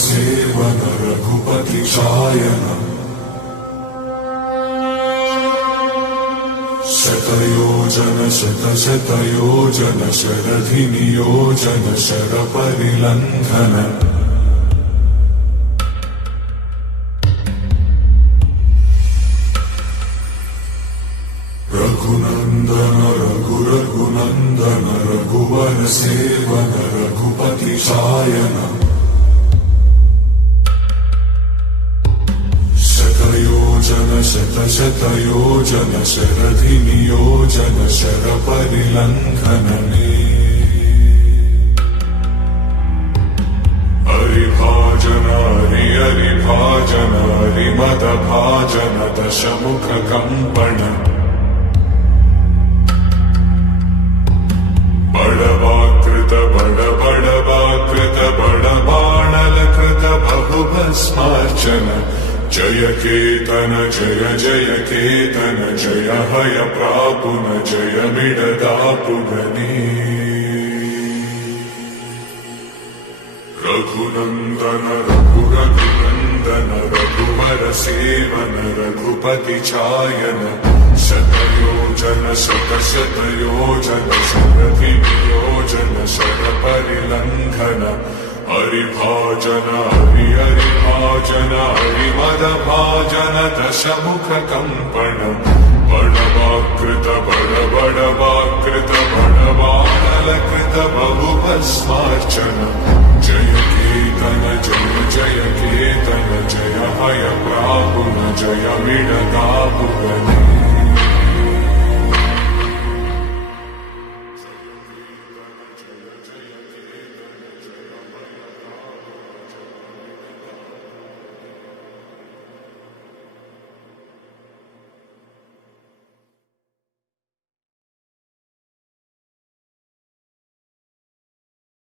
सेवन रघुपति चायन शतयोजन शतशतयोजन शरधिनियोजन शरपरिलङ्घन रघुनन्दन रघुनन्दन रघुवर सेवन रघुपति चायन शतयोजन शतशतयोजन शरधिनियोजन शरपरिलङ्घनने हरिभाजन हरिभाजन हरिमदभाजन दशमुख कम्पण बड़वाकृत बड़बाणलकृत बहुभस्मार्चन जय केतन जय जय केतन जय हय प्रापुन जय मिडदापुगनी रघुनन्दन रघुनन्दन रघुवर सेवन रघुपति चायन शतयोजन शतशतयोजन शरधिनियोजन शरपरिलङ्घन हरिभाजन हरिभाजन हरिमदभाजन दशमुख कम्पण बड़वाकृत बड़बाणलकृत बहुभस्मार्चन जय केतन जय केतन जय हय प्रापुन जय मिडदापुगनी